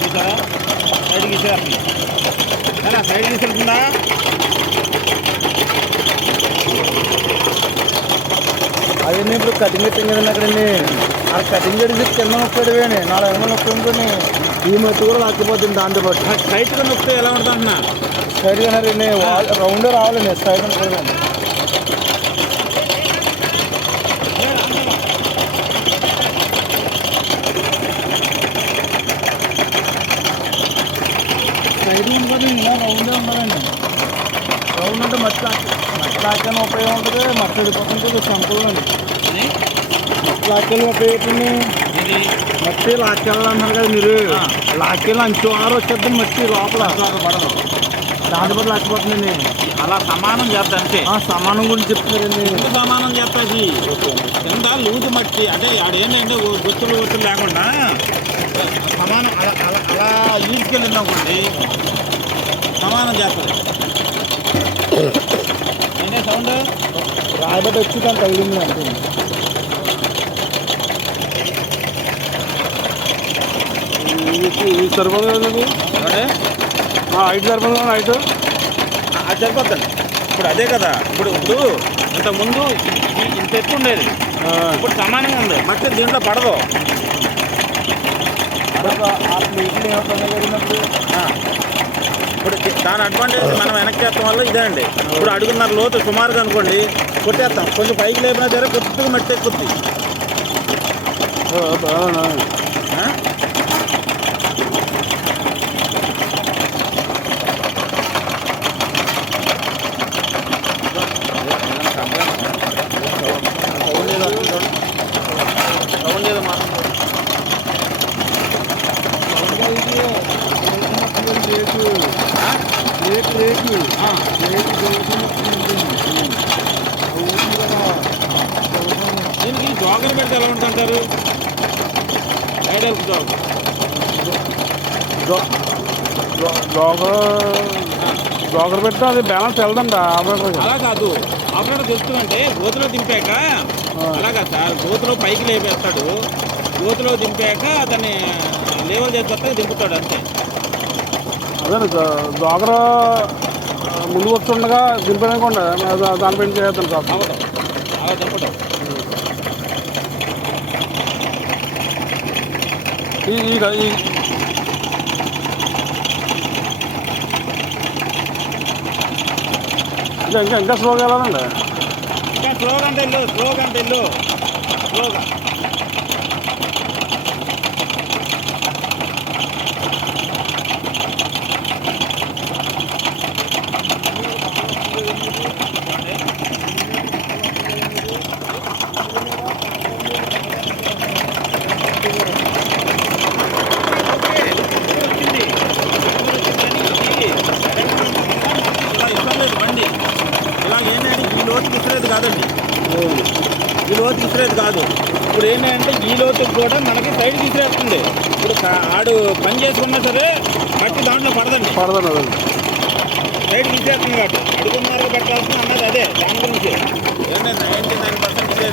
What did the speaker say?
చూసారా సైడ్ గీసేస్తుంది సరే సైడ్ గీసేస్తుందా అవన్నీ ఇప్పుడు కటింగ్ కట్టింగ్ కదండి అక్కడండి ఆ కటింగ్ కడిగి కింద నొక్కడివేని 4 ఎనమలు నొక్కుని ఈ మట్టి కూడా లాక్కిపోతుంది దాంతో పాటు స్ట్రైట్గా నొక్కితే ఎలా ఉంటుంది అంటున్నా స్ట్రైట్గా రండి రౌండ్ రావాలండి స్ట్రైట్ నొక్కడండి స్ట్రైట్ ఉంటుంది ఇలా రౌండే ఉండాలండి రౌండ్ అంటే మట్టి లాక్కని ఉపయోగం ఉంటుంది మట్టి వెళ్ళిపోతుంటే సంపదండి మట్టి లాక్కెళ్ళి ఉపయోగపడుతుంది మట్టి లాక్కెళ్ళాలన్నారు కదా మీరు లాక్కెళ్ళి అంచు ఆరు వచ్చేద్దాం మట్టి లోపల పడదు దాంట్లో పాటు లాక్కిపోతుందండి అలా సమానం చేస్తా అంతే సమానం గురించి చెప్తున్నారండి సమానం చేస్తాది కింద లూజు మట్టి అంటే ఆడేంటంటే గుర్తులు లేకుండా సమానం అలా అలా అలా ఈడ్కెళ్ళింది అనుకోండి సమానం చేస్తుంది ఏంటే సౌండ్ రాయబట్టి వచ్చి దాన్ని తగిలింది అంటే సరిపోదు కదండి హైట్ సరిపోదు కదా హైట్ అది సరిపోతుంది ఇప్పుడు అదే కదా ఇప్పుడు ఇంతకుముందు ఇంత ఎత్తు ఉండేది ఇప్పుడు సమానంగా ఉంది మట్టి దీంట్లో పడదు ఇప్పుడు దాని అడ్వాంటేజ్ మనం వెనక్కి వేస్తాం వల్ల ఇదే అండి ఇప్పుడు అడుగున్నర లోతు సుమారుగా అనుకోండి కొట్టేస్తాం కొంచెం పైకి లేపినా సరే కొద్దిగా మట్టి ఎక్కుద్ది సౌండ్ ఏదో మాత్రం దీనికి జోగర్ పెడితే ఎలా ఉంటుంటారు ఐడల్ జోగర్ పెడితే అది బ్యాలెన్స్ వెళ్దండి అలా కాదు ఆపరేటర్ తెలుస్తుందంటే గోతులో దింపాక అలాగా సార్ గోతులో పైకి లేపేస్తాడు గోతులో దింపాక అతన్ని లేవల్ చేస్తే దింపుతాడు అంతే అదే జోగర్ ముందు వస్తుండగా దింపేయకుండా దాని పైన చేస్తాను సార్ అలా దింపటం ఇంకా స్లోగా వెళ్ళాలండి ఇంకా స్లోగా అంటే స్లోగా బండి ఇలా ఏంటంటే ఈ లోతు విసిరేది కాదండి ఈ లోతు విసిరేది కాదు ఇప్పుడు ఏంటంటే ఈ లోతుకి కూడా మనకి సైడ్ విసిరేస్తుంది ఇప్పుడు ఆడు పని చేసుకున్నా సరే మట్టి దాంట్లో పడదండి సైడ్ విసిరేస్తుంది కాబట్టి అడుగున్నరకు పెట్టాల్సిన అన్నది అదే దాని గురించి ఏంటంటే 99% ఇదే